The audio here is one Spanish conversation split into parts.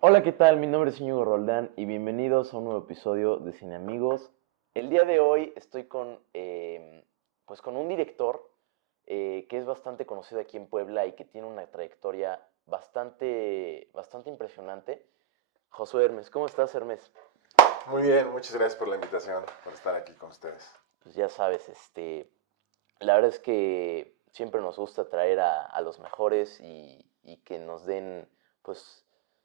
Hola, ¿qué tal? Mi nombre es Íñigo Roldán y bienvenidos a un nuevo episodio de Cine Amigos. El día de hoy estoy pues con un director que es bastante conocido aquí en Puebla y que tiene una trayectoria bastante impresionante. Josué Hermes, ¿cómo estás, Hermes? Muy bien, muchas gracias por la invitación, por estar aquí con ustedes. Pues ya sabes, la verdad es que siempre nos gusta traer a los mejores y que nos den, pues,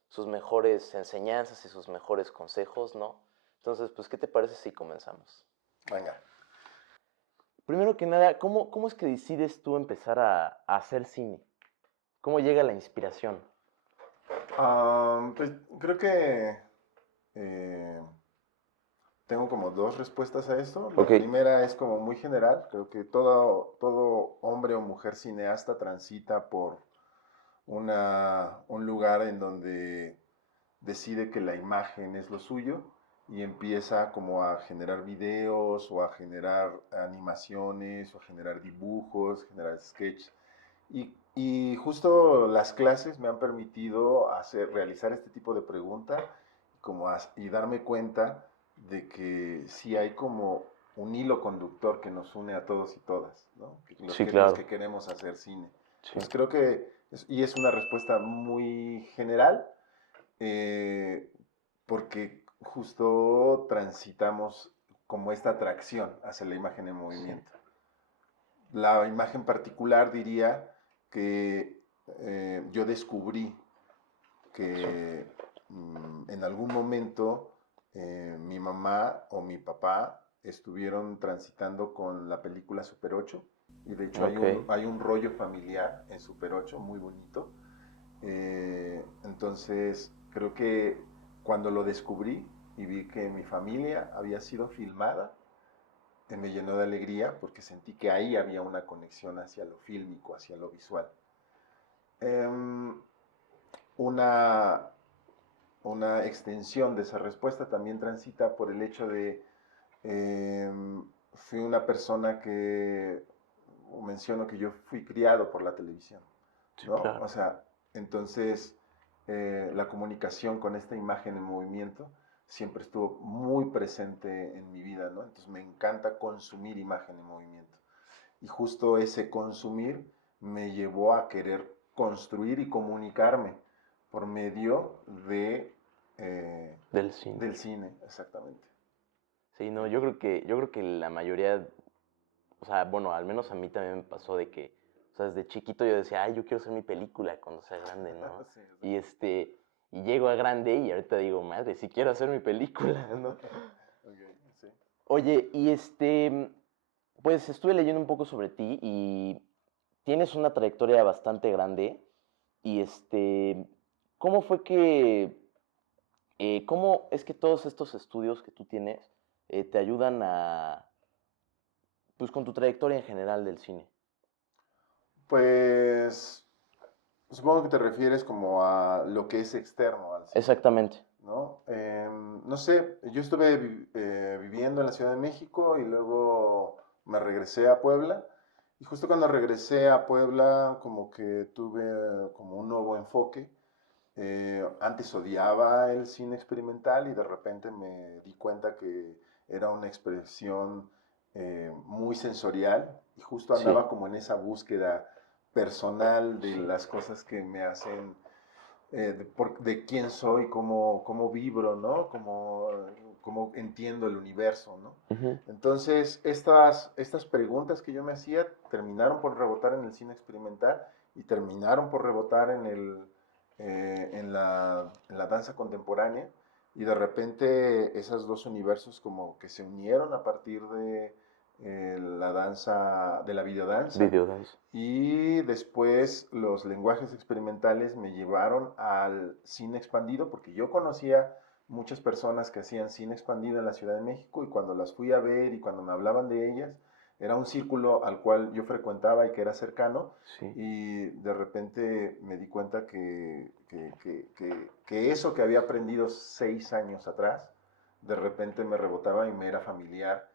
sus mejores enseñanzas y sus mejores consejos, ¿no? Entonces, pues, ¿qué te parece si comenzamos? Venga. Primero que nada, ¿cómo es que decides tú empezar a hacer cine? ¿Cómo llega la inspiración? Pues creo que eh, tengo como dos respuestas a esto. Ok. La primera es como muy general. Creo que todo hombre o mujer cineasta transita por un lugar en donde decide que la imagen es lo suyo y empieza como a generar videos o a generar animaciones o a generar dibujos, generar sketches. Y justo las clases me han permitido realizar este tipo de pregunta y darme cuenta de que sí hay como un hilo conductor que nos une a todos y todas, ¿no? Sí, Los que claro. queremos hacer cine. Sí. Entonces creo que, y es una respuesta muy general, porque justo transitamos como esta atracción hacia la imagen en Sí. movimiento. La imagen particular diría que yo descubrí que en algún momento mi mamá o mi papá estuvieron transitando con la película Super 8 y de hecho Ok. hay un rollo familiar en Super 8 muy bonito. Entonces creo que cuando lo descubrí y vi que mi familia había sido filmada, me llenó de alegría porque sentí que ahí había una conexión hacia lo fílmico, hacia lo visual. Eh, una, una extensión de esa respuesta también transita por el hecho de eh, fui una persona que menciono que yo fui criado por la televisión, Sí, ¿no? O claro. sea, entonces la comunicación con esta imagen en movimiento siempre estuvo muy presente en mi vida, ¿no? Entonces me encanta consumir imagen en movimiento. Y justo ese consumir me llevó a querer construir y comunicarme por medio Del cine. del cine, exactamente. Sí, no, yo creo que la mayoría, o sea, bueno, al menos a mí también me pasó de que, o sea, desde chiquito yo decía, ay, yo quiero hacer mi película cuando sea grande, ¿no? Sí, Y exacto. y llego a grande y ahorita digo, madre, sí quiero hacer mi película, ¿no? Okay, sí. Oye, pues estuve leyendo un poco sobre ti y tienes una trayectoria bastante grande y ¿cómo fue cómo es que todos estos estudios que tú tienes te ayudan pues con tu trayectoria en general del cine? Pues supongo que te refieres como a lo que es externo al cine, Exactamente. ¿no? No sé, yo estuve viviendo en la Ciudad de México y luego me regresé a Puebla. Y justo cuando regresé a Puebla, como que tuve como un nuevo enfoque. Antes odiaba el cine experimental y de repente me di cuenta que era una expresión muy sensorial y justo Sí, andaba como en esa búsqueda personal de sí, las cosas que me hacen de quién soy, cómo vibro, ¿no? Cómo entiendo el universo, ¿no? ujú, Entonces, estas preguntas que yo me hacía terminaron por rebotar en el cine experimental y terminaron por rebotar en la danza contemporánea. Y de repente esos dos universos como que se unieron a partir de la danza, de la videodanza, videodance. y después los lenguajes experimentales me llevaron al cine expandido, porque yo conocía muchas personas que hacían cine expandido en la Ciudad de México y cuando las fui a ver y cuando me hablaban de ellas, era un círculo al cual yo frecuentaba y que era cercano Sí, y de repente me di cuenta que eso que había aprendido 6 años atrás, de repente me rebotaba y me era familiar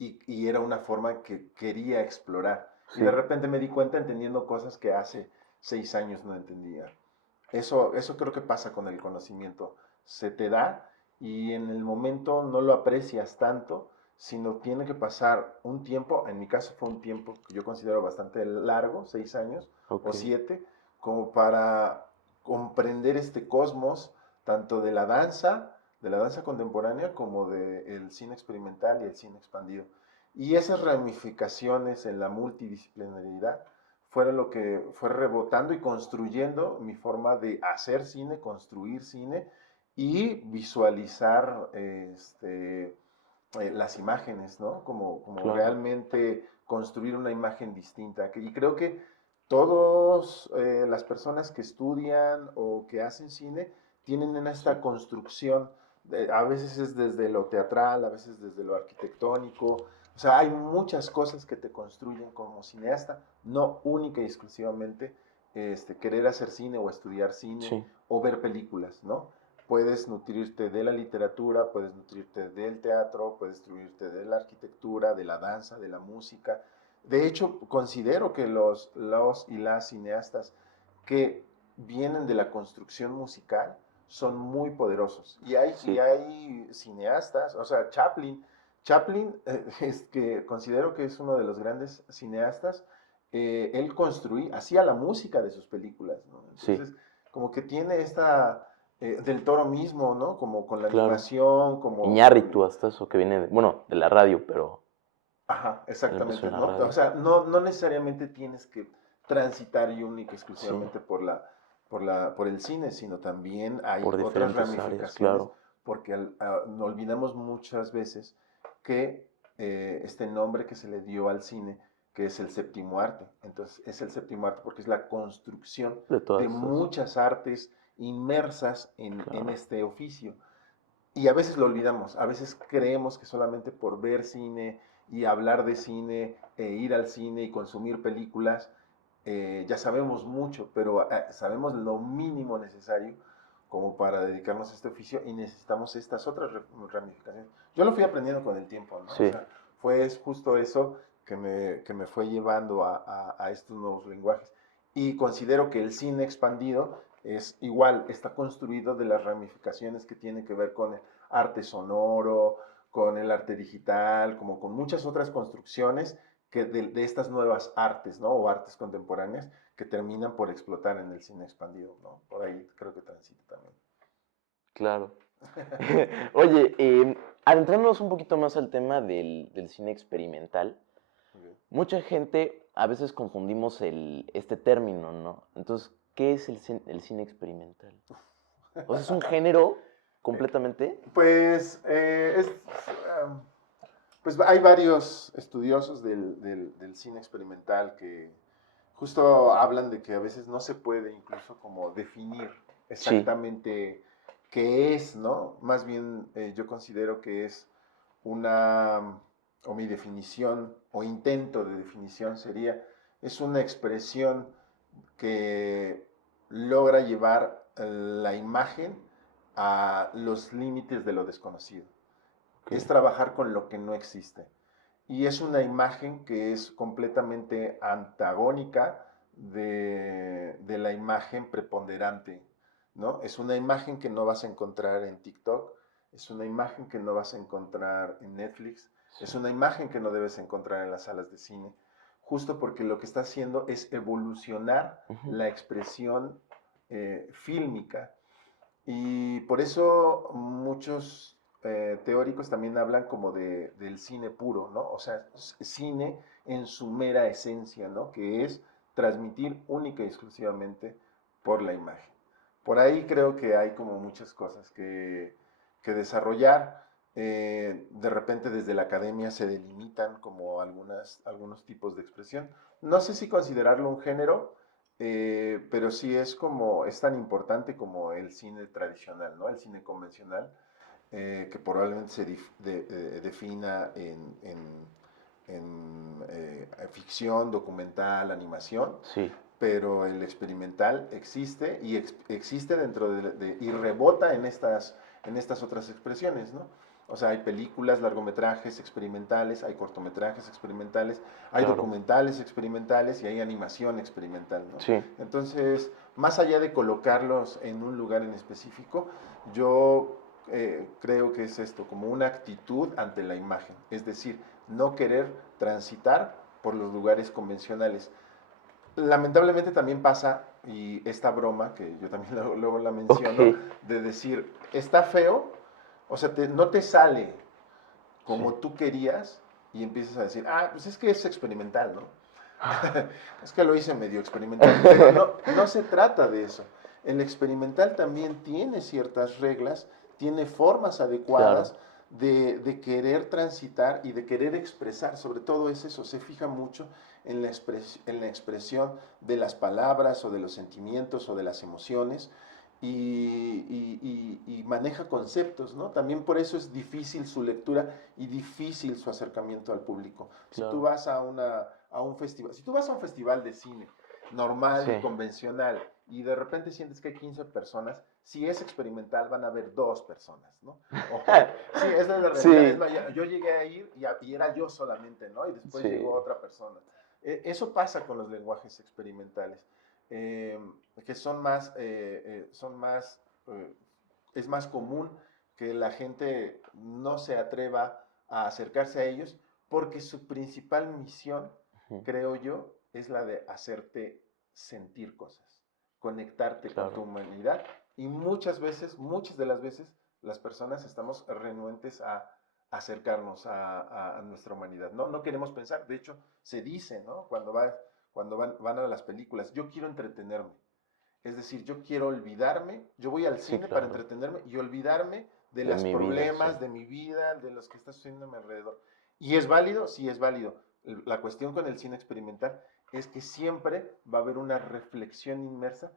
y era una forma que quería explorar. Y de sí, repente me di cuenta entendiendo cosas que hace 6 años no entendía. Eso creo que pasa con el conocimiento. Se te da y en el momento no lo aprecias tanto, sino tiene que pasar un tiempo, en mi caso fue un tiempo que yo considero bastante largo, 6 años Ok, o 7, como para comprender este cosmos, tanto de la danza contemporánea, como del cine experimental y el cine expandido. Y esas ramificaciones en la multidisciplinaridad fueron lo que fue rebotando y construyendo mi forma de hacer cine, construir cine y visualizar las imágenes, ¿no? Como claro. realmente construir una imagen distinta. Y creo que todas las personas que estudian o que hacen cine tienen en esta Sí, construcción, a veces es desde lo teatral, a veces desde lo arquitectónico, o sea, hay muchas cosas que te construyen como cineasta, no única y exclusivamente querer hacer cine o estudiar cine sí, o ver películas, ¿no? Puedes nutrirte de la literatura, puedes nutrirte del teatro, puedes nutrirte de la arquitectura, de la danza, de la música. De hecho, considero que los y las cineastas que vienen de la construcción musical son muy poderosos. Y sí, hay cineastas, o sea, Chaplin es que considero que es uno de los grandes cineastas. Él hacía la música de sus películas, ¿no? sí, Entonces, como que tiene esta del Toro mismo, ¿no? Como con la claro. animación, como Iñárritu con... hasta eso que viene, bueno, de la radio, pero Ajá, él empezó exactamente, en la ¿no? O radio. sea, no necesariamente tienes que transitar y única y Sí, exclusivamente por el cine, sino también hay por otras diferentes áreas, ramificaciones, claro. porque no olvidamos muchas veces que este nombre que se le dio al cine, que es el séptimo arte, entonces es el séptimo arte porque es la construcción De de todas esas, muchas artes inmersas en claro. este oficio. Y a veces lo olvidamos, a veces creemos que solamente por ver cine y hablar de cine, ir al cine y consumir películas, ya sabemos mucho, pero sabemos lo mínimo necesario como para dedicarnos a este oficio y necesitamos estas otras ramificaciones. Yo lo fui aprendiendo con el tiempo, ¿no? O Sí, sea, fue justo eso que me fue llevando a estos nuevos lenguajes. Y considero que el cine expandido es igual, está construido de las ramificaciones que tiene que ver con el arte sonoro, con el arte digital, como con muchas otras construcciones de estas nuevas artes, ¿no? O artes contemporáneas que terminan por explotar en el cine expandido, ¿no? Por ahí creo que transita también. claro. Oye, adentrándonos un poquito más al tema del cine experimental, Okay. mucha gente a veces confundimos este término, ¿no? Entonces, ¿qué es el cine experimental? O sea, ¿es un género completamente? Pues, pues hay varios estudiosos del cine experimental que justo hablan de que a veces no se puede incluso como definir Sí, exactamente qué es, ¿no? Más bien yo considero que es una, o mi definición, o intento de definición sería, es una expresión que logra llevar la imagen a los límites de lo desconocido. ok, Es trabajar con lo que no existe. Y es una imagen que es completamente antagónica de la imagen preponderante, ¿no? Es una imagen que no vas a encontrar en TikTok, es una imagen que no vas a encontrar en Netflix, sí, es una imagen que no debes encontrar en las salas de cine, justo porque lo que está haciendo es evolucionar ujú, la expresión fílmica. Y por eso muchos teóricos también hablan como del cine puro, ¿no? O sea, cine en su mera esencia, ¿no? Que es transmitir única y exclusivamente por la imagen. Por ahí creo que hay como muchas cosas que desarrollar. De repente desde la academia se delimitan como algunos tipos de expresión. No sé si considerarlo un género, pero sí es tan importante como el cine tradicional, ¿no? El cine convencional, que probablemente defina en ficción, documental, animación, sí, pero el experimental existe y existe dentro y rebota en estas otras expresiones, ¿no? O sea, hay películas, largometrajes experimentales, hay cortometrajes experimentales, hay Claro. documentales experimentales y hay animación experimental, ¿no? Sí, Entonces, más allá de colocarlos en un lugar en específico, yo creo que es esto, como una actitud ante la imagen, es decir, no querer transitar por los lugares convencionales. Lamentablemente también pasa, y esta broma, que yo también luego la ok. menciono, de decir, está feo, o sea, no te sale Sí. como tú querías, y empiezas a decir, ah, pues es que es experimental, ¿no? Es que lo hice medio experimental, pero no se trata de eso. El experimental también tiene ciertas reglas, tiene formas Claro, adecuadas de querer transitar y de querer expresar. Sobre todo es eso, se fija mucho en la expresión de las palabras o de los sentimientos o de las emociones y maneja conceptos, ¿no? También por eso es difícil su lectura y difícil su acercamiento al público. Si tú claro. vas a un festival, si tú vas a un festival de cine normal y Sí, convencional y de repente sientes que hay 15 personas, si es experimental van a haber 2 personas, ¿no? Sí, esa es la realidad. Es sí, más, yo llegué a ir y era yo solamente, ¿no? Y después llegó sí, otra persona. Eso pasa con los lenguajes experimentales, eh, que eh, es más común que la gente no se atreva a acercarse a ellos porque su principal misión, ujú, creo yo, es la de hacerte sentir cosas, conectarte con tu claro, humanidad y muchas veces, muchas de las veces, las personas estamos renuentes a acercarnos a nuestra humanidad. No queremos pensar, de hecho, se dice, ¿no? Cuando van a las películas, yo quiero entretenerme. Es decir, yo quiero olvidarme, yo voy al sí, cine para claro. entretenerme y olvidarme de De los mi vida, sí. problemas de mi vida, de los que está sucediendo a mi alrededor. ¿Y es válido? Sí, es válido. La cuestión con el cine experimental es que siempre va a haber una reflexión inmersa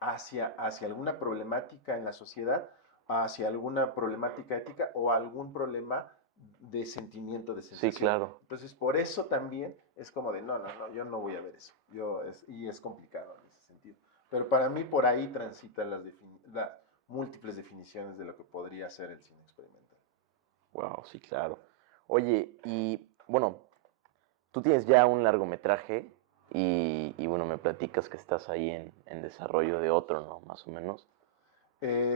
hacia alguna problemática en la sociedad, hacia alguna problemática ética o algún problema de sentimiento, de Sí, sensación. claro. Entonces, por eso también es como de, no, yo no voy a ver eso. Y es complicado en ese sentido. Pero para mí por ahí transitan las múltiples definiciones de lo que podría ser el cine experimental. Wow, sí, claro. Oye, y bueno, tú tienes ya un largometraje y bueno, me platicas que estás ahí en desarrollo de otro, ¿no? Más o menos.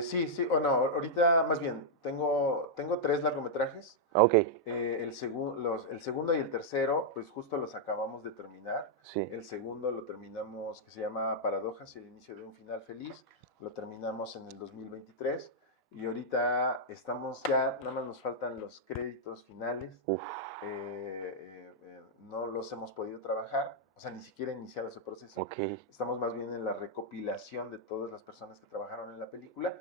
Sí, o no, ahorita más bien, tengo 3 largometrajes. Ok, El segundo y el tercero, pues justo los acabamos de terminar. sí. El segundo lo terminamos, que se llama Paradojas y el inicio de un final feliz. Lo terminamos en el 2023. Y ahorita estamos ya, nada más nos faltan los créditos finales. Uf, No los hemos podido trabajar, o sea, ni siquiera he iniciado ese proceso. ok. Estamos más bien en la recopilación de todas las personas que trabajaron en la película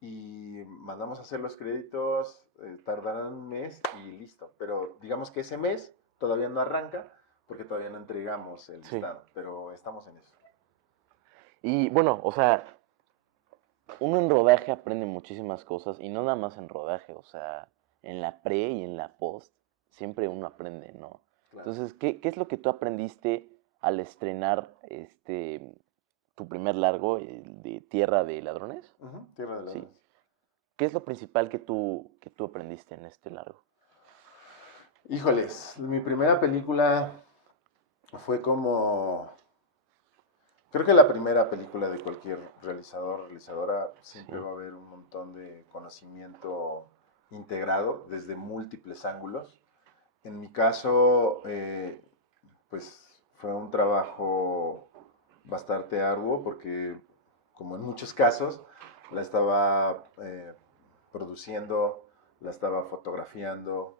y mandamos a hacer los créditos, tardarán un mes y listo. Pero digamos que ese mes todavía no arranca porque todavía no entregamos el Sí. listado, pero estamos en eso. Y bueno, o sea, uno en rodaje aprende muchísimas cosas y no nada más en rodaje, o sea, en la pre y en la post siempre uno aprende, ¿no? Claro. Entonces, ¿qué es lo que tú aprendiste al estrenar tu primer largo, el de Tierra de Ladrones? Tierra de Sí. Ladrones. ¿Qué es lo principal que tú aprendiste en este largo? Híjoles, mi primera película fue como creo que la primera película de cualquier realizador, realizadora, siempre Sí, va a haber un montón de conocimiento integrado desde múltiples ángulos. En mi caso, pues fue un trabajo bastante arduo porque, como en muchos casos, la estaba produciendo, la estaba fotografiando,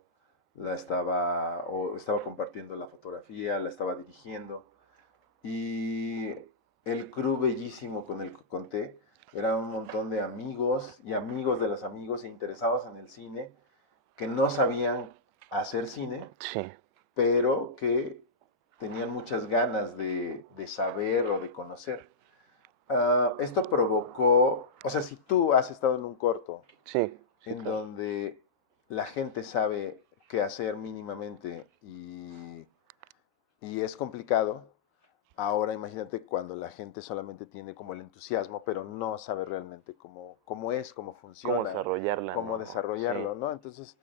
estaba compartiendo la fotografía, la estaba dirigiendo. Y el crew bellísimo con el que conté era un montón de amigos y amigos de los amigos e interesados en el cine que no sabían hacer cine, sí, pero que tenían muchas ganas de saber o de conocer. Esto provocó, o sea, si tú has estado en un corto sí, sí, en claro. donde la gente sabe qué hacer mínimamente y es complicado, Ahora imagínate cuando la gente solamente tiene como el entusiasmo, pero no sabe realmente cómo es, cómo Cómo funciona, desarrollarla, cómo ¿no? Sí, desarrollarlo, ¿no? Entonces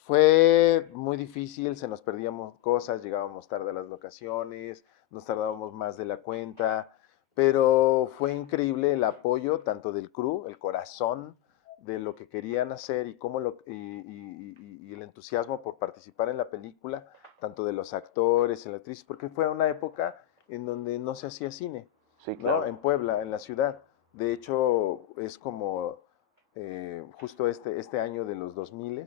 fue muy difícil, se nos perdíamos cosas, llegábamos tarde a las locaciones, nos tardábamos más de la cuenta, pero fue increíble el apoyo tanto del crew, el corazón de lo que querían hacer y, y el entusiasmo por participar en la película, tanto de los actores y la actriz, porque fue una época en donde no se hacía cine, sí, ¿no? claro. En Puebla, en la ciudad. De hecho, es como justo este año de los 2000,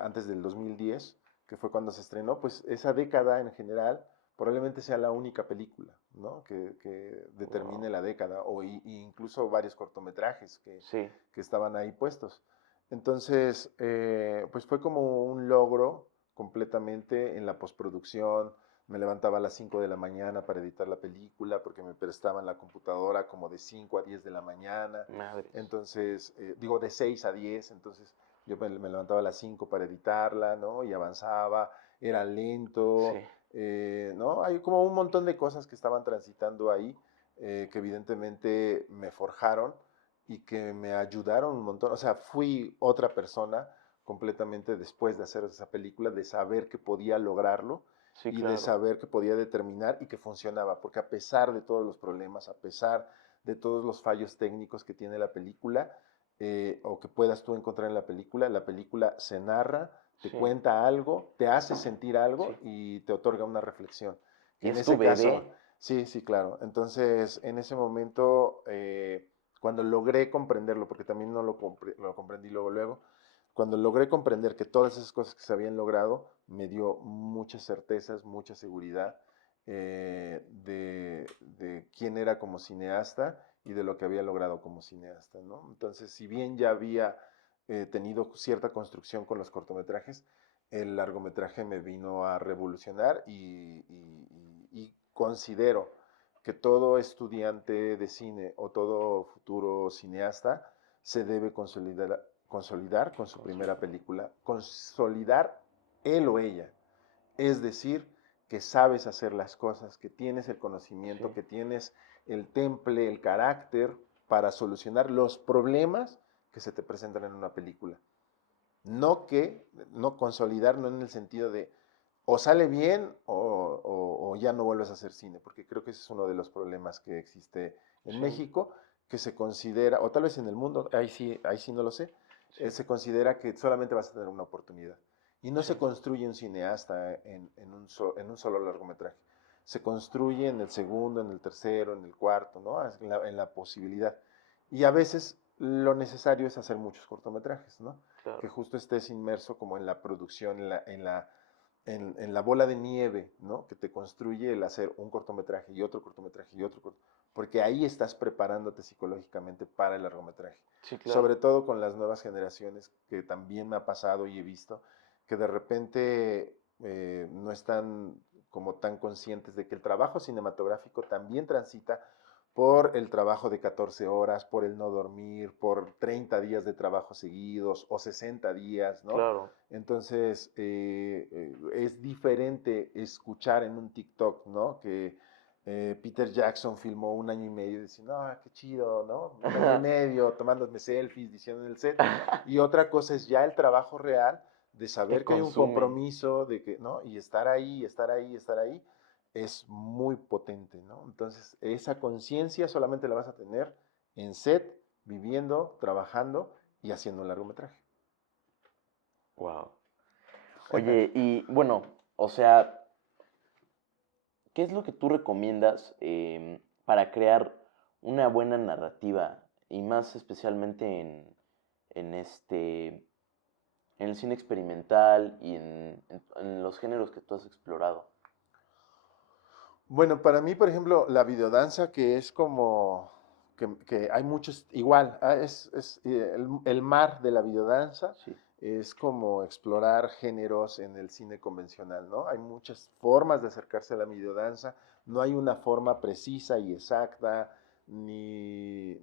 antes del 2010, que fue cuando se estrenó, pues esa década en general probablemente sea la única película, ¿no? Que determine Wow. la década, o incluso varios cortometrajes Sí, que estaban ahí puestos. Entonces, pues fue como un logro completamente en la postproducción. Me levantaba a las 5 de la mañana para editar la película porque me prestaban la computadora como de 5 a 10 de la mañana. madres. Entonces, digo de 6 a 10, entonces yo me levantaba a las 5 para editarla, ¿no? Y avanzaba, era Sí, lento, ¿no? Hay como un montón de cosas que estaban transitando ahí, que evidentemente me forjaron y que me ayudaron un montón. O sea, fui otra persona completamente después de hacer esa película, de saber que podía lograrlo sí, y de claro. saber que podía determinar y que funcionaba, porque a pesar de todos los problemas, a pesar de todos los fallos técnicos que tiene la película, o que puedas tú encontrar en la película se narra, te Sí, cuenta algo, te hace sentir sí. algo y te otorga una reflexión. Y Y en es tu ese caso, bebé. sí, sí, claro. Entonces, en ese momento, cuando logré comprenderlo, porque también no lo comprendí luego, luego, cuando logré comprender que todas esas cosas que se habían logrado, me dio muchas certezas, mucha seguridad de quién era como cineasta y de lo que había logrado como cineasta, ¿no? Entonces, si bien ya había tenido cierta construcción con los cortometrajes, el largometraje me vino a revolucionar y considero que todo estudiante de cine o todo futuro cineasta se debe consolidar con su primera Consolidar. película, consolidar él o ella. Es decir, que sabes hacer las cosas, que tienes el Sí, conocimiento, que tienes el temple, el carácter para solucionar los problemas que se te presentan en una película. No consolidar, no en el sentido de o sale bien o ya no vuelves a hacer cine, porque creo que ese es uno de los problemas que existe en sí, México, que se considera, o tal vez en el mundo, ahí sí no lo sé, sí, se considera que solamente vas a tener una oportunidad. Y no se sí. construye un cineasta en un solo largometraje. Se construye en el segundo, en el tercero, en el cuarto, ¿no? En la posibilidad. Y a veces lo necesario es hacer muchos cortometrajes, ¿no? Que Claro. justo estés inmerso como en la producción, en la bola de nieve, ¿no? Que te construye el hacer un cortometraje y otro cortometraje y otro cortometraje, porque ahí estás preparándote psicológicamente para el largometraje. Sí, claro. Sobre todo con las nuevas generaciones, que también me ha pasado y he visto, que de repente no están como tan conscientes de que el trabajo cinematográfico también transita por el trabajo de 14 horas, por el no dormir, por 30 días de trabajo seguidos o 60 días, ¿no? Claro. Entonces, es diferente escuchar en un TikTok, ¿no? Que Peter Jackson filmó un año y medio y dice, no, qué chido, ¿no? Un año y medio tomándome selfies, diciendo en el set. Y otra cosa es ya el trabajo real de Que saber que hay un consume. compromiso, de que, ¿no? Y estar ahí, estar ahí, estar ahí, es muy potente, ¿no? Entonces, esa conciencia solamente la vas a tener en set, viviendo, trabajando y haciendo un largometraje. Wow. Oye, y bueno, o sea, ¿qué es lo que tú recomiendas para crear una buena narrativa? Y más especialmente en el cine experimental y en los géneros que tú has explorado. Bueno, para mí, por ejemplo, la videodanza, que es como que hay muchos, igual, el mar de la videodanza Sí, es como explorar géneros en el cine convencional, ¿no? Hay muchas formas de acercarse a la videodanza, no hay una forma precisa y exacta ni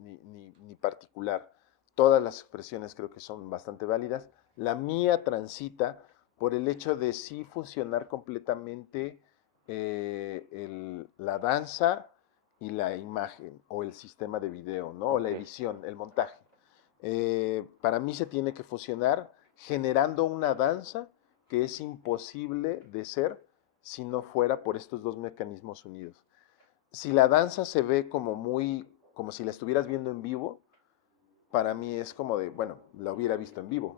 particular. Todas las expresiones creo que son bastante válidas. La mía transita por el hecho de sí fusionar completamente la danza y la imagen o el sistema de video, ¿no? O la Ok. edición, el montaje. Para mí se tiene que fusionar generando una danza que es imposible de ser si no fuera por estos dos mecanismos unidos. Si la danza se ve como como si la estuvieras viendo en vivo, para mí es como de, bueno, la hubiera visto en vivo,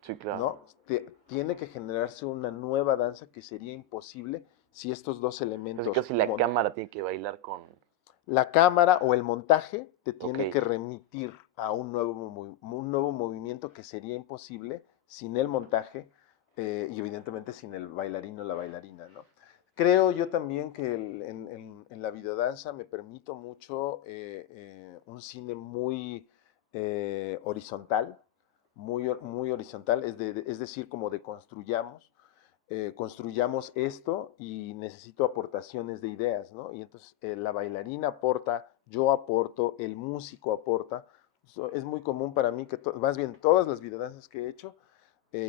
Sí, claro. ¿no? Tiene que generarse una nueva danza que sería imposible si estos dos Casi elementos, casi la cámara tiene que bailar con... la cámara o el montaje, te Ok, tiene que remitir a un nuevo movimiento que sería imposible sin el montaje y evidentemente sin el bailarín o la bailarina, ¿no? Creo yo también que en la videodanza me permito mucho un cine muy horizontal, muy horizontal, es decir, como de construyamos esto y necesito aportaciones de ideas, ¿no? Y entonces la bailarina aporta, yo aporto, el músico aporta. Es muy común para mí que, más bien, todas las videodanzas que he hecho,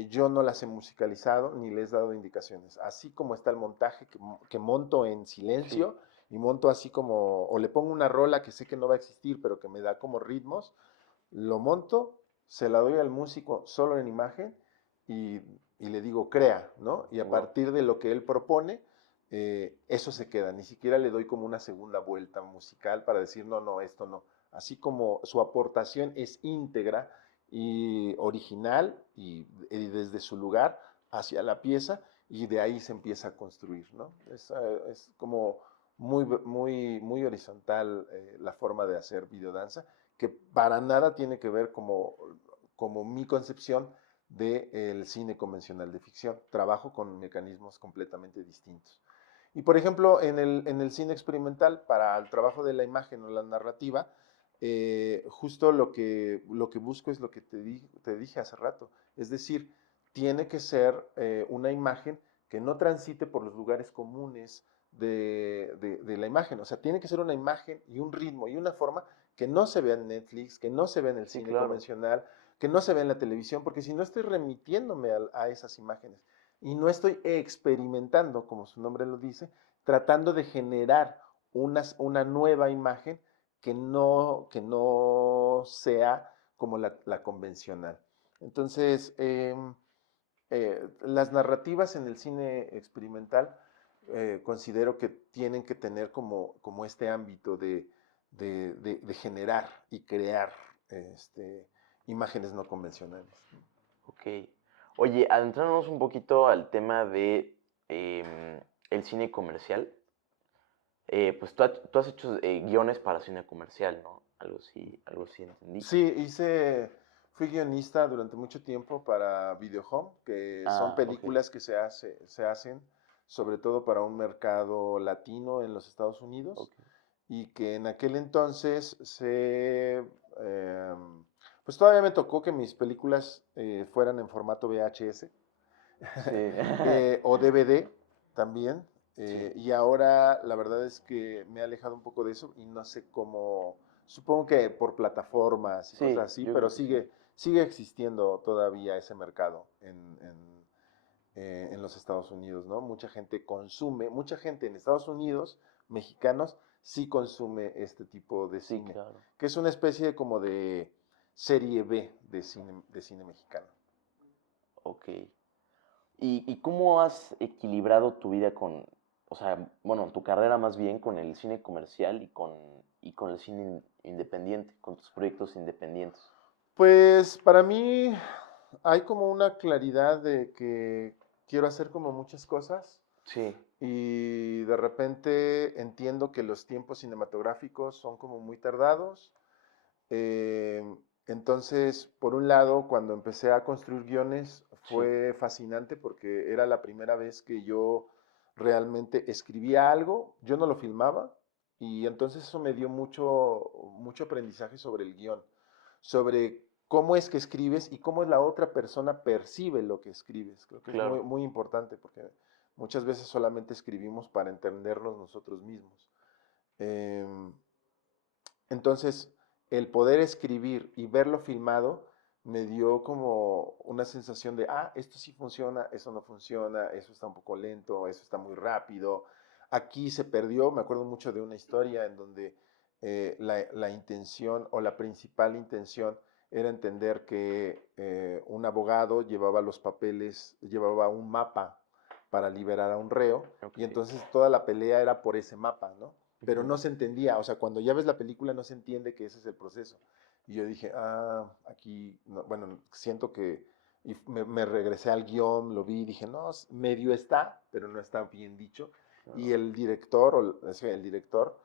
yo no las he musicalizado ni les he dado indicaciones. Así como está el montaje que monto en sí, silencio y monto así como, o le pongo una rola que sé que no va a existir, pero que me da como ritmos, lo monto, se la doy al músico solo en imagen y, y le digo, crea, ¿no? Y a wow. partir de lo que él propone, eso se queda. Ni siquiera le doy como una segunda vuelta musical para decir, no, no, esto no. Así como su aportación es íntegra y original y desde su lugar hacia la pieza y de ahí se empieza a construir, ¿no? Es como muy horizontal la forma de hacer videodanza que para nada tiene que ver como mi concepción del cine convencional de ficción. Trabajo con mecanismos completamente distintos. Y por ejemplo, en el cine experimental, para el trabajo de la imagen o la narrativa, justo lo que busco es lo que te dije hace rato. Es decir, tiene que ser una imagen que no transite por los lugares comunes de la imagen. O sea, tiene que ser una imagen y un ritmo y una forma que no se vea en Netflix, que no se vea en el Sí, cine claro. convencional, que no se vea en la televisión, porque si no estoy remitiéndome a esas imágenes y no estoy experimentando, como su nombre lo dice, tratando de generar una nueva imagen que no sea como la convencional. Entonces, las narrativas en el cine experimental considero que tienen que tener como este ámbito de generar y crear imágenes no convencionales. Ok. Oye, adentrándonos un poquito al tema de el cine comercial, pues tú has hecho guiones para cine comercial, ¿no? Algo así entendí. Sí, fui guionista durante mucho tiempo para Video Home, que son Ah, ok. películas que se hacen sobre todo para un mercado latino en los Estados Unidos Ok. y que en aquel entonces pues todavía me tocó que mis películas fueran en formato VHS Sí. o DVD también. Sí, Y ahora la verdad es que me he alejado un poco de eso y no sé cómo, supongo que por plataformas y cosas sí, así, yo pero creo que sí. sigue existiendo todavía ese mercado en los Estados Unidos, ¿no? Mucha gente en Estados Unidos, mexicanos, sí consume este tipo de Sí, cine, claro. que es una especie como de serie B de cine mexicano. Ok. ¿Y cómo has equilibrado tu vida con, o sea, bueno, tu carrera más bien con el cine comercial y con el cine independiente, con tus proyectos independientes? Pues para mí hay como una claridad de que quiero hacer como muchas cosas Sí, y de repente entiendo que los tiempos cinematográficos son como muy tardados. Eh, entonces, por un lado, cuando empecé a construir guiones sí, fue fascinante porque era la primera vez que yo realmente escribía algo, yo no lo filmaba y entonces eso me dio mucho aprendizaje sobre el guión, sobre cómo es que escribes y cómo la otra persona percibe lo que escribes. Creo que es muy, claro. muy importante porque muchas veces solamente escribimos para entendernos nosotros mismos. Em, entonces, el poder escribir y verlo filmado me dio como una sensación de, esto sí funciona, eso no funciona, eso está un poco lento, eso está muy rápido. aquí se perdió. Me acuerdo mucho de una historia en donde la intención o la principal intención era entender que un abogado llevaba los papeles, llevaba un mapa para liberar a un reo, Ok. y entonces toda la pelea era por ese mapa, ¿no? Pero Ujú. no se entendía, o sea, cuando ya ves la película no se entiende que ese es el proceso. Y yo dije, aquí, no, bueno, siento que, y me regresé al guión, lo vi, dije, no, medio está, pero no está bien dicho. Y Claro. el director, el director,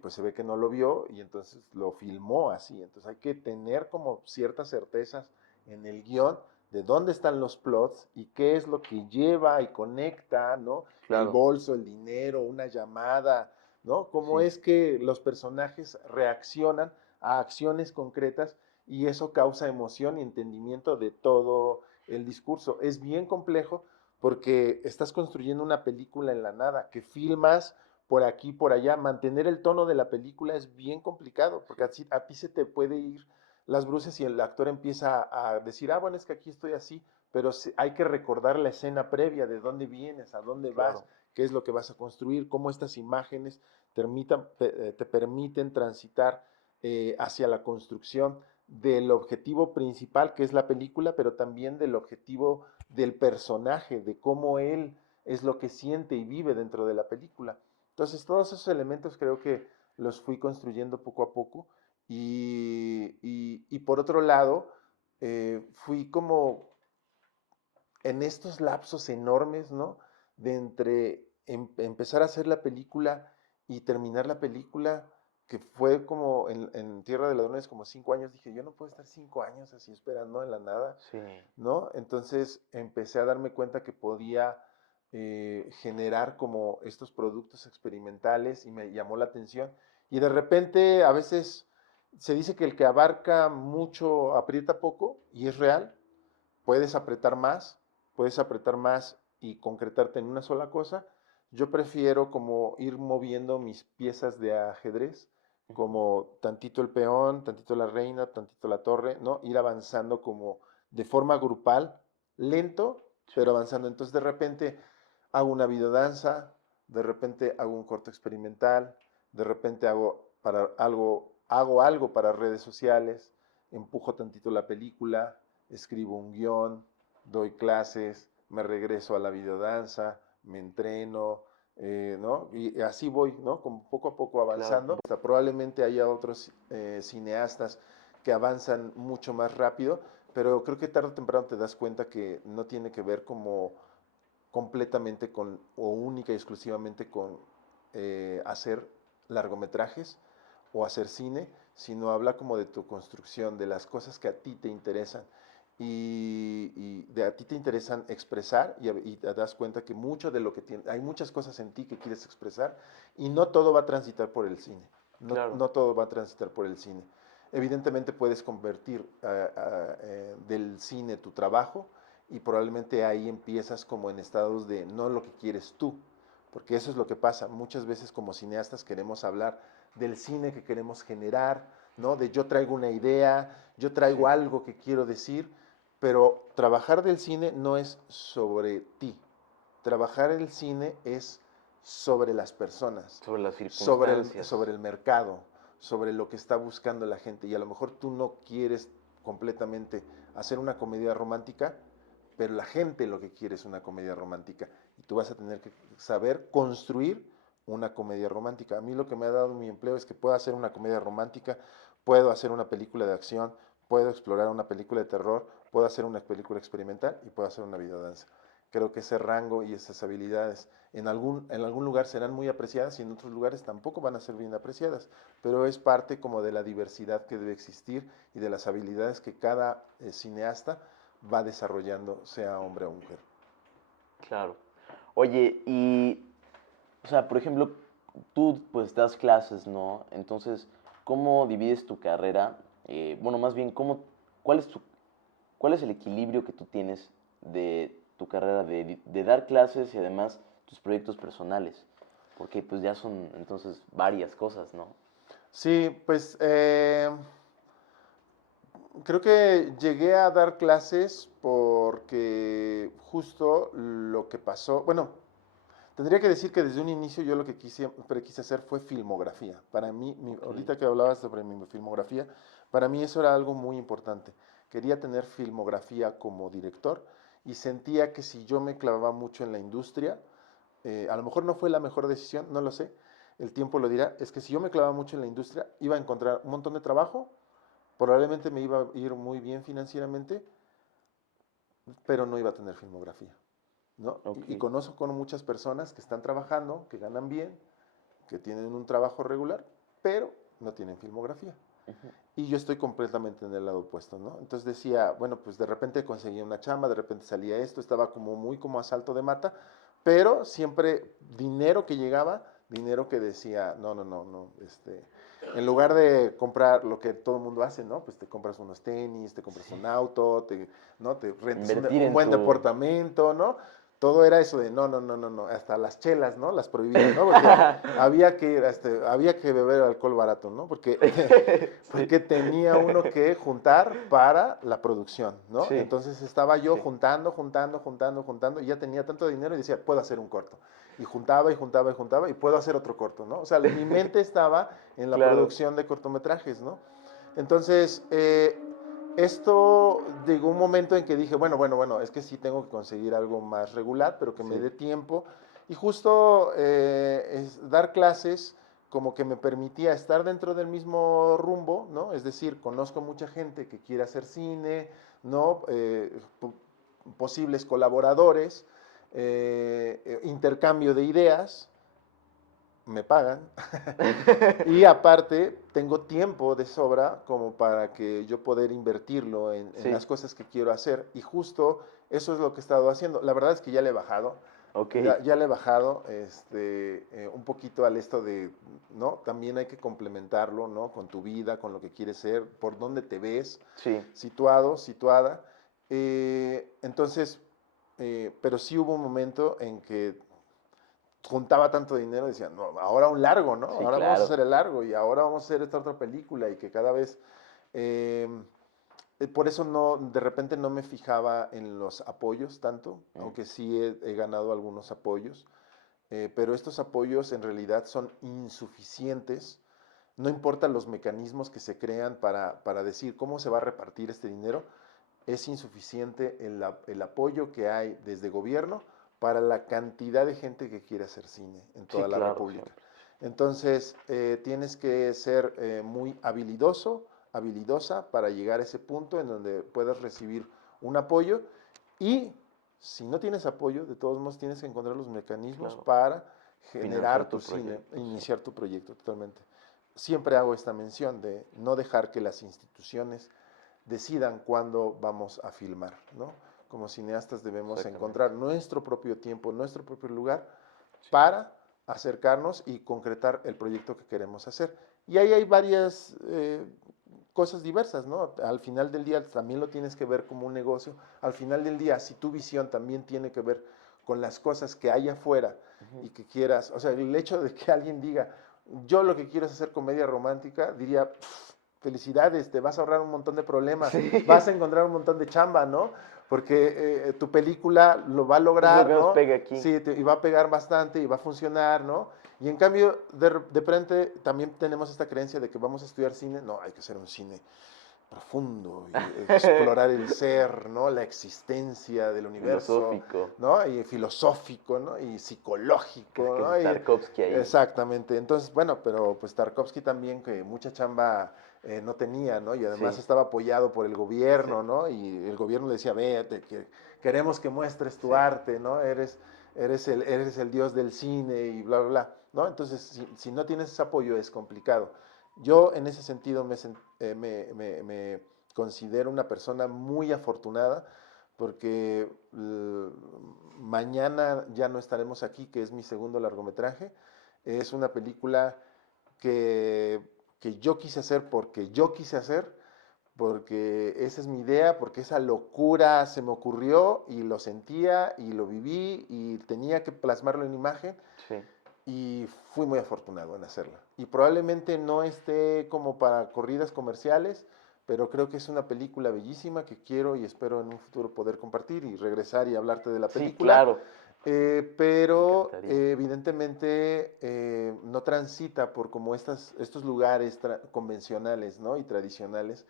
pues se ve que no lo vio y entonces lo filmó así. Entonces hay que tener como ciertas certezas en el guión de dónde están los plots y qué es lo que lleva y conecta, ¿no? El Claro. bolso, el dinero, una llamada, ¿no? Cómo Sí. es que los personajes reaccionan a acciones concretas y eso causa emoción y entendimiento de todo el discurso. Es bien complejo porque estás construyendo una película en la nada, que filmas por aquí, por allá. Mantener el tono de la película es bien complicado, porque a ti se te puede ir las bruces y el actor empieza a decir, bueno, es que aquí estoy así, pero hay que recordar la escena previa, de dónde vienes, a dónde vas, Claro. qué es lo que vas a construir, cómo estas imágenes te permiten transitar hacia la construcción del objetivo principal, que es la película, pero también del objetivo del personaje, de cómo él es lo que siente y vive dentro de la película. Entonces, todos esos elementos creo que los fui construyendo poco a poco y por otro lado, fui como en estos lapsos enormes, ¿no? De entre empezar a hacer la película y terminar la película, que fue como en Tierra de Ladrones como 5 años, dije, yo no puedo estar 5 años así esperando en la nada, Sí. ¿no? Entonces empecé a darme cuenta que podía generar como estos productos experimentales y me llamó la atención. Y de repente a veces se dice que el que abarca mucho aprieta poco y es real. Puedes apretar más, puedes apretar más y concretarte en una sola cosa. Yo prefiero como ir moviendo mis piezas de ajedrez, Ujú. como tantito el peón, tantito la reina, tantito la torre, ¿no? Ir avanzando como de forma grupal, lento, Sí. pero avanzando. Entonces de repente hago una videodanza, de repente hago un corto experimental, de repente hago algo para redes sociales, empujo tantito la película, escribo un guión, doy clases, me regreso a la videodanza, me entreno, ¿no? Y así voy, ¿no? Como poco a poco Claro. avanzando. Hasta probablemente haya otros cineastas que avanzan mucho más rápido, pero creo que tarde o temprano te das cuenta que no tiene que ver como completamente con, o única y exclusivamente con hacer largometrajes o hacer cine, sino habla como de tu construcción, de las cosas que a ti te interesan y de a ti te interesan expresar y te das cuenta que mucho de lo que tiene, hay muchas cosas en ti que quieres expresar y no todo va a transitar por el cine, no, Claro. no todo va a transitar por el cine. Evidentemente puedes convertir del cine tu trabajo y probablemente ahí empiezas como en estados de no lo que quieres tú, porque eso es lo que pasa. Muchas veces como cineastas queremos hablar del cine que queremos generar, ¿no? De yo traigo una idea, yo Sí. traigo algo que quiero decir, pero trabajar del cine no es sobre ti. Trabajar el cine es sobre las personas, Sobre las sobre circunstancias. el mercado, sobre lo que está buscando la gente. Y a lo mejor tú no quieres completamente hacer una comedia romántica, pero la gente lo que quiere es una comedia romántica. Y tú vas a tener que saber construir una comedia romántica. A mí lo que me ha dado mi empleo es que puedo hacer una comedia romántica, puedo hacer una película de acción, puedo explorar una película de terror, puedo hacer una película experimental y puedo hacer una videodanza. Creo que ese rango y esas habilidades en algún lugar serán muy apreciadas y en otros lugares tampoco van a ser bien apreciadas, pero es parte como de la diversidad que debe existir y de las habilidades que cada cineasta va desarrollando, sea hombre o mujer. Claro. Oye, y, o sea, por ejemplo, tú pues das clases, ¿no? Entonces, ¿cómo divides tu carrera? Bueno, más bien, cuál es cuál es el equilibrio que tú tienes de tu carrera de dar clases y además tus proyectos personales? Porque pues ya son entonces varias cosas, ¿no? Sí, pues creo que llegué a dar clases porque justo lo que pasó, bueno, Tendría que decir que desde un inicio yo lo que siempre quise hacer fue filmografía. Para mí, Ok. ahorita que hablabas sobre mi filmografía, para mí eso era algo muy importante. Quería tener filmografía como director y sentía que si yo me clavaba mucho en la industria, a lo mejor no fue la mejor decisión, no lo sé, el tiempo lo dirá, es que si yo me clavaba mucho en la industria, iba a encontrar un montón de trabajo, probablemente me iba a ir muy bien financieramente, pero no iba a tener filmografía, ¿no? Ok. Y conozco con muchas personas que están trabajando, que ganan bien, que tienen un trabajo regular, pero no tienen filmografía. Ujú. Y yo estoy completamente en el lado opuesto, ¿no? Entonces decía, bueno, pues de repente conseguía una chamba, de repente salía esto, estaba como muy como a salto de mata, pero siempre dinero que llegaba, dinero que decía, no, no, no, no, en lugar de comprar lo que todo el mundo hace, ¿no? Pues te compras unos tenis, te compras un auto, ¿no? Te rentas Invertir un en buen tu... departamento, ¿no? Todo era eso de no, no, no, no, no, hasta las chelas, ¿no? Las prohibían, ¿no? Porque había que beber alcohol barato, ¿no? Porque, Sí, porque tenía uno que juntar para la producción, ¿no? sí, Entonces estaba yo sí, juntando, y ya tenía tanto dinero y decía, puedo hacer un corto. Y juntaba y juntaba y juntaba y puedo hacer otro corto, ¿no? O sea, mi mente estaba en la claro. producción de cortometrajes, ¿no? Entonces, esto llegó un momento en que dije, bueno, es que sí tengo que conseguir algo más regular, pero que me Sí, dé tiempo. Y justo dar clases como que me permitía estar dentro del mismo rumbo, ¿no? Es decir, conozco mucha gente que quiere hacer cine, ¿no? Posibles colaboradores, intercambio de ideas, me pagan. Y aparte, tengo tiempo de sobra como para que yo poder invertirlo en sí, las cosas que quiero hacer. Y justo eso es lo que he estado haciendo. La verdad es que ya le he bajado. ok, Ya le he bajado un poquito al esto de, ¿no? También hay que complementarlo, ¿no? Con tu vida, con lo que quieres ser, por dónde te ves, sí, situado, situada. Entonces, pero sí hubo un momento en que juntaba tanto dinero, decía, no, ahora un largo, ¿no? sí, Ahora vamos a hacer claro. el largo y ahora vamos a hacer esta otra película y que cada vez... eh, por eso no, de repente no me fijaba en los apoyos tanto, Mm, aunque sí he ganado algunos apoyos, pero estos apoyos en realidad son insuficientes. No importa los mecanismos que se crean para decir cómo se va a repartir este dinero, es insuficiente el apoyo que hay desde gobierno para la cantidad de gente que quiere hacer cine en sí, toda la claro, República. siempre. Entonces, tienes que ser muy habilidoso, habilidosa para llegar a ese punto en donde puedas recibir un apoyo y si no tienes apoyo, de todos modos tienes que encontrar los mecanismos Claro. para Financiar generar tu tu cine, proyecto, sí. iniciar tu proyecto totalmente. Siempre hago esta mención de no dejar que las instituciones decidan cuándo vamos a filmar, ¿no? Como cineastas debemos encontrar Exactamente. nuestro propio tiempo, nuestro propio lugar Sí, para acercarnos y concretar el proyecto que queremos hacer. Y ahí hay varias cosas diversas, ¿no? Al final del día también lo tienes que ver como un negocio. Al final del día, si tu visión también tiene que ver con las cosas que hay afuera ujú. y que quieras, o sea, el hecho de que alguien diga, yo lo que quiero es hacer comedia romántica, diría, felicidades, te vas a ahorrar un montón de problemas, Sí, vas a encontrar un montón de chamba, ¿no? Porque tu película lo va a es lo que lograr, nos ¿no? pega aquí. Sí, y va a pegar bastante y va a funcionar, ¿no? Y en cambio, de frente, también tenemos esta creencia de que vamos a estudiar cine. No, hay que hacer un cine profundo y explorar el ser, ¿no? La existencia del universo, Filosófico. ¿no? Y filosófico, ¿no? Y psicológico, Casques de ¿no? Y Tarkovsky ahí. exactamente. Entonces, bueno, pero pues Tarkovsky también, que mucha chamba no tenía, ¿no? Y además Sí, estaba apoyado por el sí, gobierno, ¿no? Y el gobierno le decía, vete, que queremos que muestres tu sí. arte, ¿no? Eres el dios del cine y bla, bla, bla, ¿no? Entonces, si no tienes ese apoyo es complicado. Yo en ese sentido me considero una persona muy afortunada porque mañana ya no estaremos aquí, que es mi segundo largometraje. Es una película que, que yo quise hacer porque yo quise hacer, porque esa es mi idea, porque esa locura se me ocurrió y lo sentía y lo viví y tenía que plasmarlo en imagen Sí. y fui muy afortunado en hacerla. Y probablemente no esté como para corridas comerciales, pero creo que es una película bellísima que quiero y espero en un futuro poder compartir y regresar y hablarte de la Sí, película. claro. Me pero encantaría. evidentemente no transita por como estos lugares convencionales, ¿no? Y tradicionales,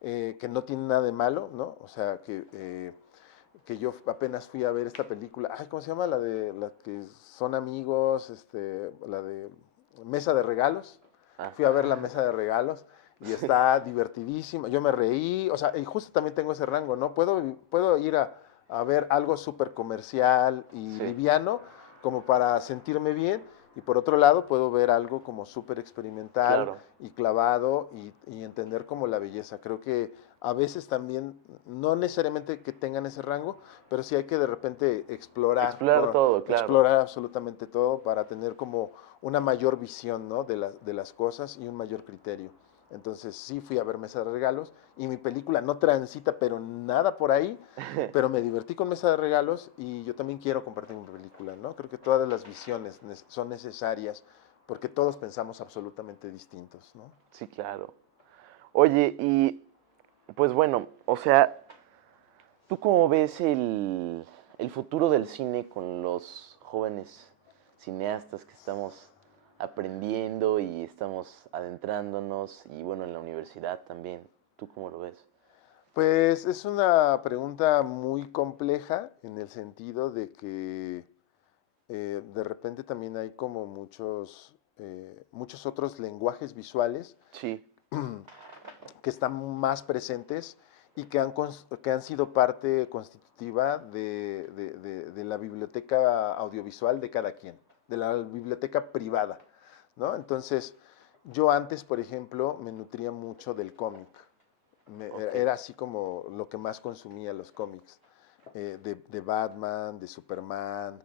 que no tienen nada de malo, ¿no? O sea, que yo apenas fui a ver esta película, ay, ¿cómo se llama? La de la que son amigos, la de Mesa de Regalos. Ah, Fui a ver la Mesa de Regalos y sí, está divertidísima. Yo me reí, o sea, y justo también tengo ese rango, ¿no? Puedo ir a ver algo súper comercial y sí, liviano como para sentirme bien, y por otro lado puedo ver algo como súper experimental claro. y clavado y entender como la belleza. Creo que a veces también, no necesariamente que tengan ese rango, pero sí hay que de repente explorar, Explorar todo, claro. explorar absolutamente todo para tener como una mayor visión, ¿no? De las cosas y un mayor criterio. Entonces sí fui a ver Mesa de Regalos y mi película no transita pero nada por ahí, pero me divertí con Mesa de Regalos y yo también quiero compartir mi película, ¿no? Creo que todas las visiones son necesarias porque todos pensamos absolutamente distintos, ¿no? Sí, claro. Oye, y pues bueno, o sea, ¿tú cómo ves el futuro del cine con los jóvenes cineastas que estamos aprendiendo y estamos adentrándonos y bueno, en la universidad también? ¿Tú cómo lo ves? Pues es una pregunta muy compleja en el sentido de que de repente también hay como muchos otros lenguajes visuales Sí, que están más presentes y que han sido parte constitutiva de la biblioteca audiovisual de cada quien, de la biblioteca privada, ¿no? Entonces, yo antes, por ejemplo, me nutría mucho del cómic. ok. Era así como lo que más consumía los cómics, de Batman, de Superman,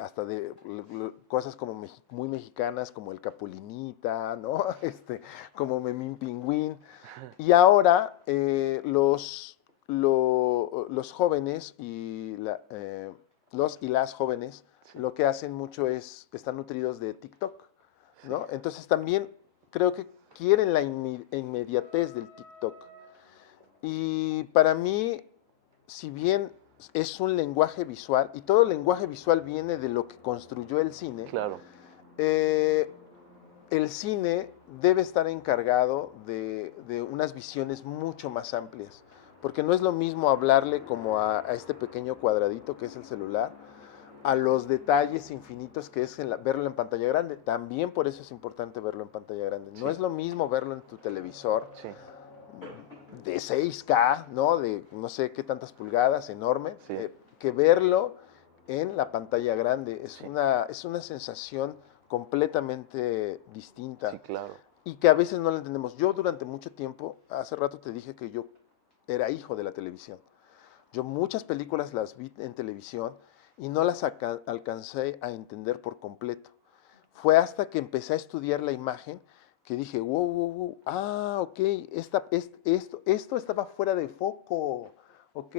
hasta de cosas como muy mexicanas como el Capulinita, ¿no? Como Memín Pingüín. Y ahora los jóvenes los y las jóvenes Sí, lo que hacen mucho es, están nutridos de TikTok, sí, ¿no? Entonces también creo que quieren la inmediatez del TikTok. Y para mí, si bien es un lenguaje visual, y todo lenguaje visual viene de lo que construyó el cine, claro. eh, el cine debe estar encargado de unas visiones mucho más amplias, porque no es lo mismo hablarle como a este pequeño cuadradito que es el celular, a los detalles infinitos que es verlo en pantalla grande. También por eso es importante verlo en pantalla grande. No Sí, es lo mismo verlo en tu televisor sí, de 6K, ¿no? De no sé qué tantas pulgadas, enorme, sí, que verlo en la pantalla grande. sí, Es una sensación completamente sí, distinta claro. y que a veces no la entendemos. Yo durante mucho tiempo, hace rato te dije que yo era hijo de la televisión. Yo muchas películas las vi en televisión y no las alcancé a entender por completo. Fue hasta que empecé a estudiar la imagen que dije, wow, wow, wow, ah, ok, esto estaba fuera de foco, ok,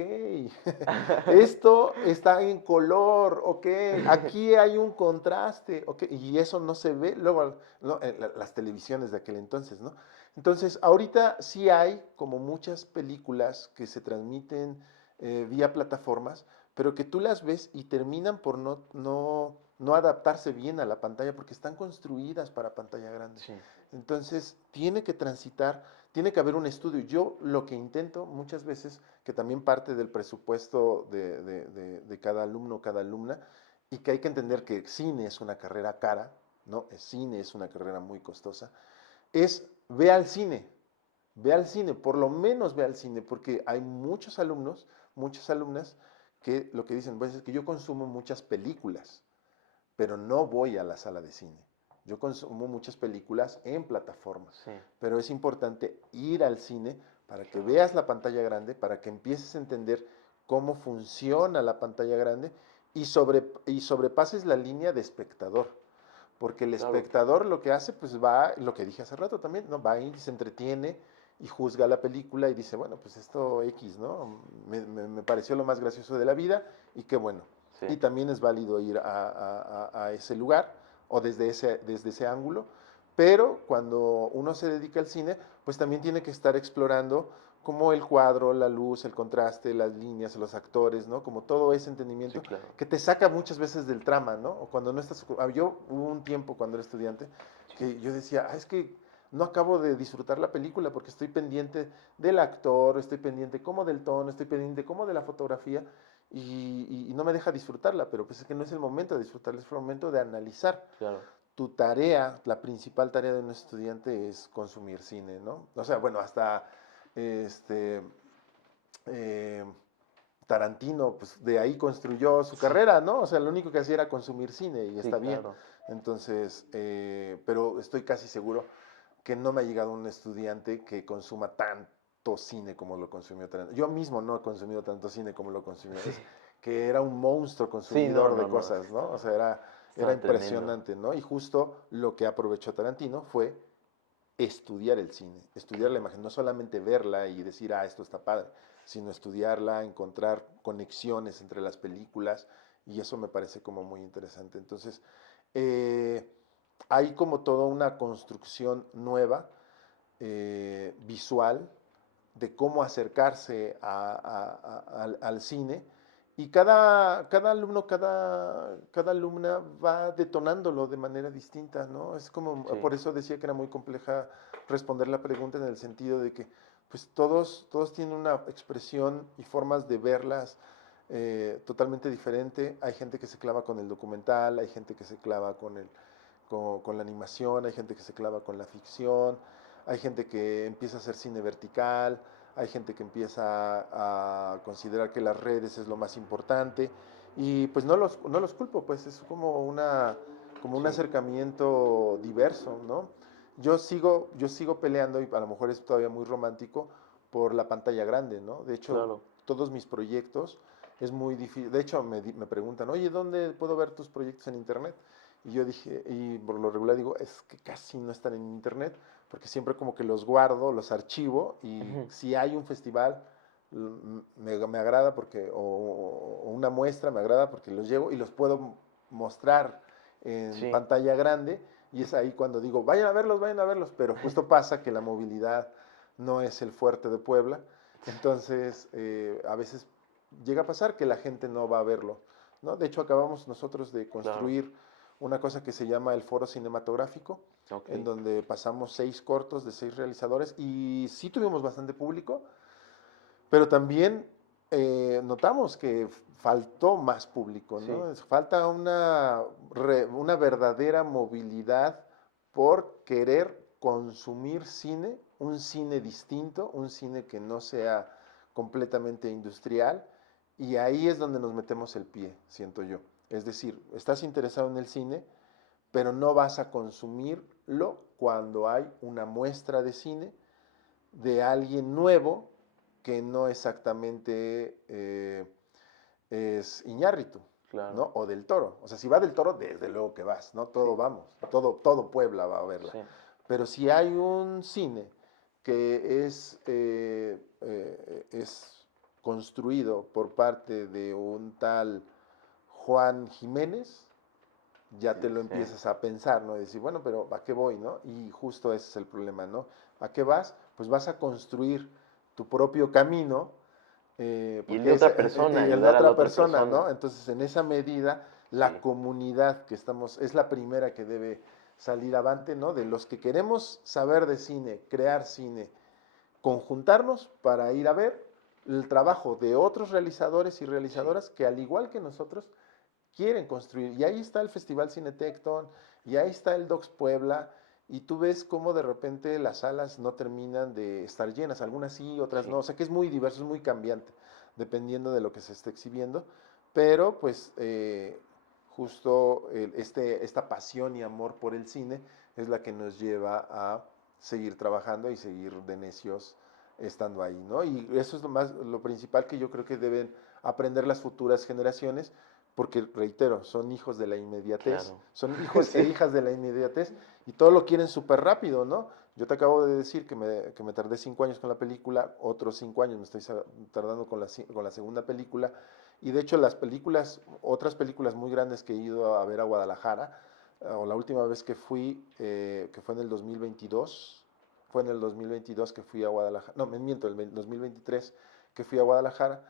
esto está en color, ok, aquí hay un contraste, ok, y eso no se ve luego, ¿no? En las televisiones de aquel entonces, ¿no? Entonces, ahorita sí hay como muchas películas que se transmiten vía plataformas, pero que tú las ves y terminan por no adaptarse bien a la pantalla porque están construidas para pantalla grande. Sí, Entonces, tiene que haber un estudio. Yo lo que intento muchas veces, que también parte del presupuesto de cada alumno o cada alumna, y que hay que entender que cine es una carrera cara, ¿no? El cine es una carrera muy costosa, es ve al cine, ve al cine, por lo menos ve al cine, porque hay muchos alumnos, muchas alumnas que lo que dicen, pues es que yo consumo muchas películas, pero no voy a la sala de cine. Yo consumo muchas películas en plataforma, sí, pero es importante ir al cine para que claro. veas la pantalla grande, para que empieces a entender cómo funciona la pantalla grande y sobrepases la línea de espectador. Porque el Claro, espectador lo que hace, pues va, lo que dije hace rato también, ¿no? Va y se entretiene y juzga la película y dice, bueno, pues esto X, ¿no? Me pareció lo más gracioso de la vida y qué bueno. sí, Y también es válido ir a ese lugar o desde ese ángulo, pero cuando uno se dedica al cine, pues también tiene que estar explorando como el cuadro, la luz, el contraste, las líneas, los actores, ¿no? Como todo ese Sí, entendimiento claro. que te saca muchas veces del trama, ¿no? O cuando no estás... Yo hubo un tiempo cuando era estudiante que yo decía, es que no acabo de disfrutar la película porque estoy pendiente del actor, estoy pendiente como del tono, estoy pendiente como de la fotografía y no me deja disfrutarla, pero pues es que no es el momento de disfrutarla, es el momento de analizar. Claro. Tu tarea, la principal tarea de un estudiante es consumir cine, ¿no? O sea, bueno, hasta este, eh, Tarantino, pues de ahí construyó su Sí, carrera, ¿no? O sea, lo único que hacía era consumir cine y sí, está bien. claro. Entonces, pero estoy casi seguro que no me ha llegado un estudiante que consuma tanto cine como lo consumió Tarantino. Yo mismo no he consumido tanto cine como lo consumió. Sí. Es que era un monstruo Sí, no, consumidor de no, no. cosas, ¿no? O sea, era Estaba tremendo. impresionante, ¿no? Y justo lo que aprovechó Tarantino fue estudiar el cine, estudiar la Claro. imagen, no solamente verla y decir, esto está padre, sino estudiarla, encontrar conexiones entre las películas, y eso me parece como muy interesante. Entonces, eh, hay como toda una construcción nueva, visual, de cómo acercarse al cine, y cada alumno, cada alumna va detonándolo de manera distinta, ¿no? Es como, Sí, por eso decía que era muy compleja responder la pregunta en el sentido de que pues todos tienen una expresión y formas de verlas totalmente diferente. Hay gente que se clava con el documental, hay gente que se clava con la animación, hay gente que se clava con la ficción, hay gente que empieza a hacer cine vertical, hay gente que empieza a considerar que las redes es lo más importante y pues no los culpo, pues es como un sí, acercamiento diverso, ¿no? Yo sigo peleando y a lo mejor es todavía muy romántico por la pantalla grande, ¿no? De hecho, claro. todos mis proyectos es muy difícil. De hecho, me preguntan, oye, ¿dónde puedo ver tus proyectos en internet? Y yo dije, y por lo regular digo, es que casi no están en internet, porque siempre como que los guardo, los archivo, y Ujú. si hay un festival, me agrada porque, o una muestra me agrada porque los llevo y los puedo mostrar en Sí, pantalla grande, y es ahí cuando digo, vayan a verlos, pero justo pasa que la movilidad no es el fuerte de Puebla, entonces a veces llega a pasar que la gente no va a verlo, ¿no? De hecho, acabamos nosotros de claro. construir una cosa que se llama el Foro Cinematográfico, Ok. en donde pasamos 6 cortos de 6 realizadores y sí tuvimos bastante público, pero también notamos que faltó más público, Sí, ¿no? Falta una verdadera movilidad por querer consumir cine, un cine distinto, un cine que no sea completamente industrial, y ahí es donde nos metemos el pie, siento yo. Es decir, estás interesado en el cine, pero no vas a consumirlo cuando hay una muestra de cine de alguien nuevo que no exactamente es Iñárritu, claro. ¿no? O del Toro. O sea, si va del Toro, desde luego que vas, ¿no? Sí, Todo vamos, todo Puebla va a verla. sí, Pero si hay un cine que es construido por parte de un tal Juan Jiménez, ya sí, te lo sí. empiezas a pensar, ¿no? Y decir, bueno, pero ¿a qué voy, no? Y justo ese es el problema, ¿no? ¿A qué vas? Pues vas a construir tu propio camino, Y el porque de es otra persona, el de ayudar a la otra otra persona, persona. ¿no? Entonces, en esa medida, la Sí, comunidad que estamos, es la primera que debe salir avante, ¿no? De los que queremos saber de cine, crear cine, conjuntarnos para ir a ver el trabajo de otros realizadores y sí, realizadoras que al igual que nosotros quieren construir. Y ahí está el Festival Cinetecton, y ahí está el Docs Puebla, y tú ves cómo de repente las salas no terminan de estar llenas, algunas sí, otras no. sí. O sea que es muy diverso, es muy cambiante, dependiendo de lo que se esté exhibiendo. Pero pues justo esta pasión y amor por el cine es la que nos lleva a seguir trabajando y seguir de necios estando ahí, ¿no? Y eso es lo principal que yo creo que deben aprender las futuras generaciones, porque reitero, son hijos de la inmediatez, Claro. son hijos e Sí, hijas de la inmediatez y todo lo quieren súper rápido, ¿no? Yo te acabo de decir que me tardé 5 años con la película, otros 5 años me estoy tardando con la segunda película, y de hecho otras películas muy grandes que he ido a ver a Guadalajara, o la última vez que fui, que fue en el 2022, fue en el 2022 que fui a Guadalajara, no, me miento, el 2023 que fui a Guadalajara,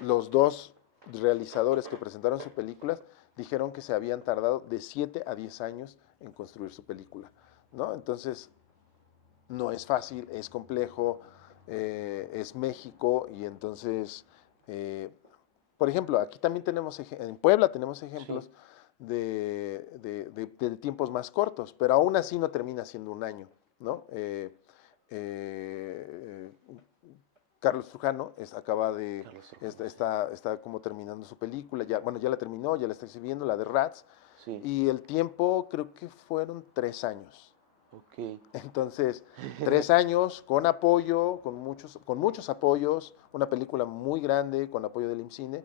los dos realizadores que presentaron sus películas dijeron que se habían tardado de 7 a 10 años en construir su película, ¿no? Entonces, no es fácil, es complejo, es México y entonces, por ejemplo, aquí también tenemos, en Puebla tenemos ejemplos Sí. de tiempos más cortos, pero aún así no termina siendo un año, ¿no? Eh, Carlos Trujano acaba de, Carlos Trujano, sí. está como terminando su película, ya, bueno, ya la terminó, ya la está exhibiendo, la de Rats, Sí. y el tiempo creo que fueron 3 años. Ok. Entonces, 3 años con apoyo, con muchos apoyos, una película muy grande con apoyo del IMCINE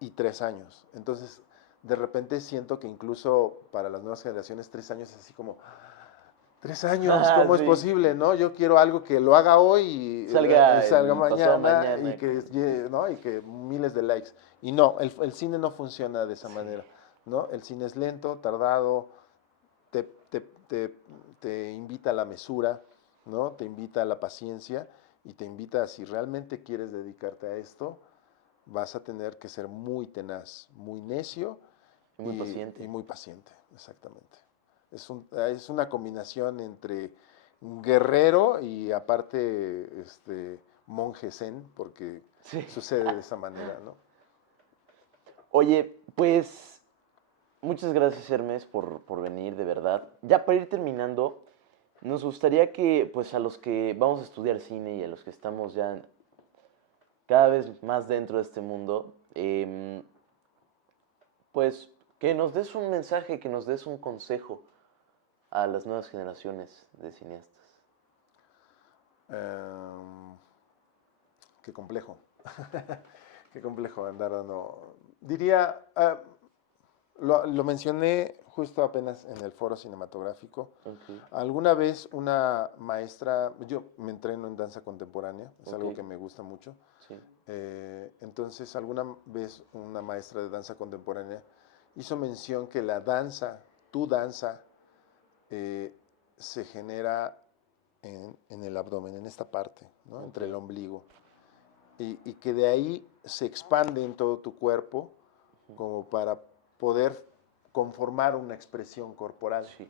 y 3 años. Entonces, de repente siento que incluso para las nuevas generaciones 3 años es así como, 3 años, Ah, ¿cómo es sí. posible? ¿No? Yo quiero algo que lo haga hoy y Salga salga el pasado mañana y mañana. ¿no? Y que miles de likes. Y no, el cine no funciona de esa Sí. manera, ¿no? El cine es lento, tardado, te, te, te, te invita a la mesura, ¿no? Te invita a la paciencia y te invita a, si realmente quieres dedicarte a esto, vas a tener que ser muy tenaz, muy necio Y muy paciente. y muy paciente, exactamente. Es una combinación entre un guerrero y aparte monje zen, porque Sí. sucede de esa manera, ¿no? Oye, pues muchas gracias Hermes por venir, de verdad. Ya para ir terminando, nos gustaría que pues a los que vamos a estudiar cine y a los que estamos ya cada vez más dentro de este mundo, pues que nos des un mensaje, que nos des un consejo a las nuevas generaciones de cineastas. Em, qué complejo. Qué complejo andar dando. Diría, lo mencioné justo apenas en el foro cinematográfico. Ok, Alguna vez una maestra, yo me entreno en danza contemporánea, es ok, algo que me gusta mucho. sí, Entonces, alguna vez una maestra de danza contemporánea hizo mención que la danza, tu danza, eh, se genera en el abdomen, en esta parte, ¿no? ok, Entre el ombligo. Y que de ahí se expande en todo tu cuerpo como para poder conformar una expresión corporal. sí,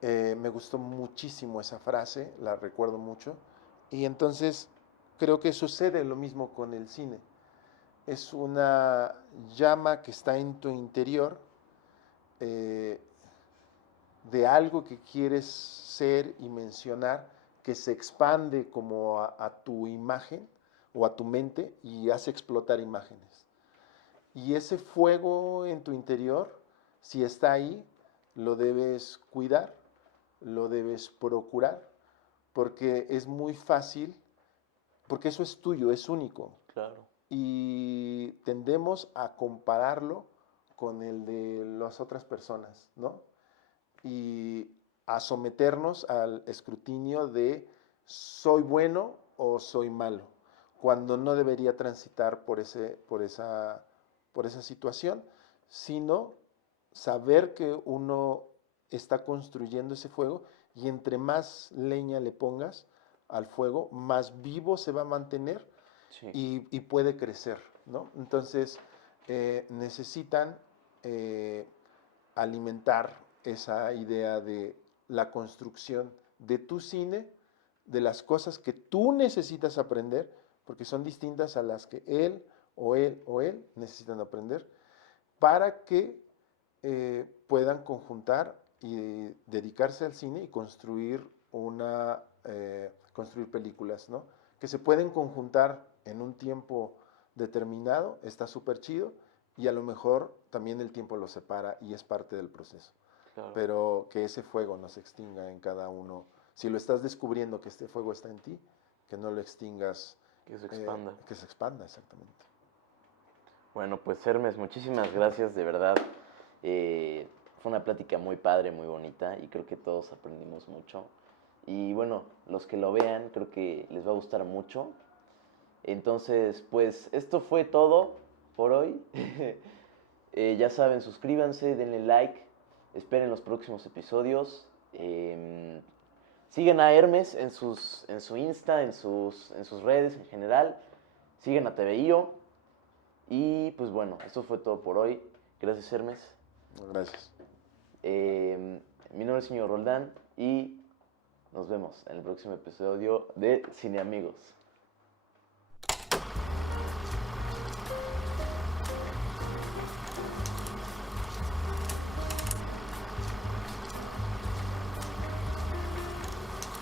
Me gustó muchísimo esa frase, la recuerdo mucho. Y entonces creo que sucede lo mismo con el cine. Es una llama que está en tu interior, eh, de algo que quieres ser y mencionar, que se expande como a tu imagen o a tu mente y hace explotar imágenes. Y ese fuego en tu interior, si está ahí, lo debes cuidar, lo debes procurar, porque es muy fácil, porque eso es tuyo, es único. claro, Y tendemos a compararlo con el de las otras personas, ¿no? Y a someternos al escrutinio de soy bueno o soy malo, cuando no debería transitar por esa situación, sino saber que uno está construyendo ese fuego y entre más leña le pongas al fuego, más vivo se va a mantener sí, y puede crecer, ¿no? Entonces, necesitan eh, alimentar esa idea de la construcción de tu cine, de las cosas que tú necesitas aprender, porque son distintas a las que él o él o él necesitan aprender, para que puedan conjuntar y dedicarse al cine y construir películas, ¿no? Que se pueden conjuntar en un tiempo determinado, está súper chido, y a lo mejor también el tiempo los separa y es parte del proceso. claro, Pero que ese fuego no se extinga en cada uno. Si lo estás descubriendo que este fuego está en ti, que no lo extingas, que se expanda. que se expanda exactamente. Bueno, pues Hermes, muchísimas gracias, de verdad. Fue una plática muy padre, muy bonita y creo que todos aprendimos mucho. Y bueno, los que lo vean, creo que les va a gustar mucho. Entonces, pues esto fue todo por hoy. Ya saben, suscríbanse, denle like, esperen los próximos episodios Em, Siguen a Hermes en su Insta, en sus redes en general. Siguen a TVIO. Y pues bueno, eso fue todo por hoy. Gracias, Hermes. Gracias. Mi nombre es señor Roldán y nos vemos en el próximo episodio de Cine Amigos.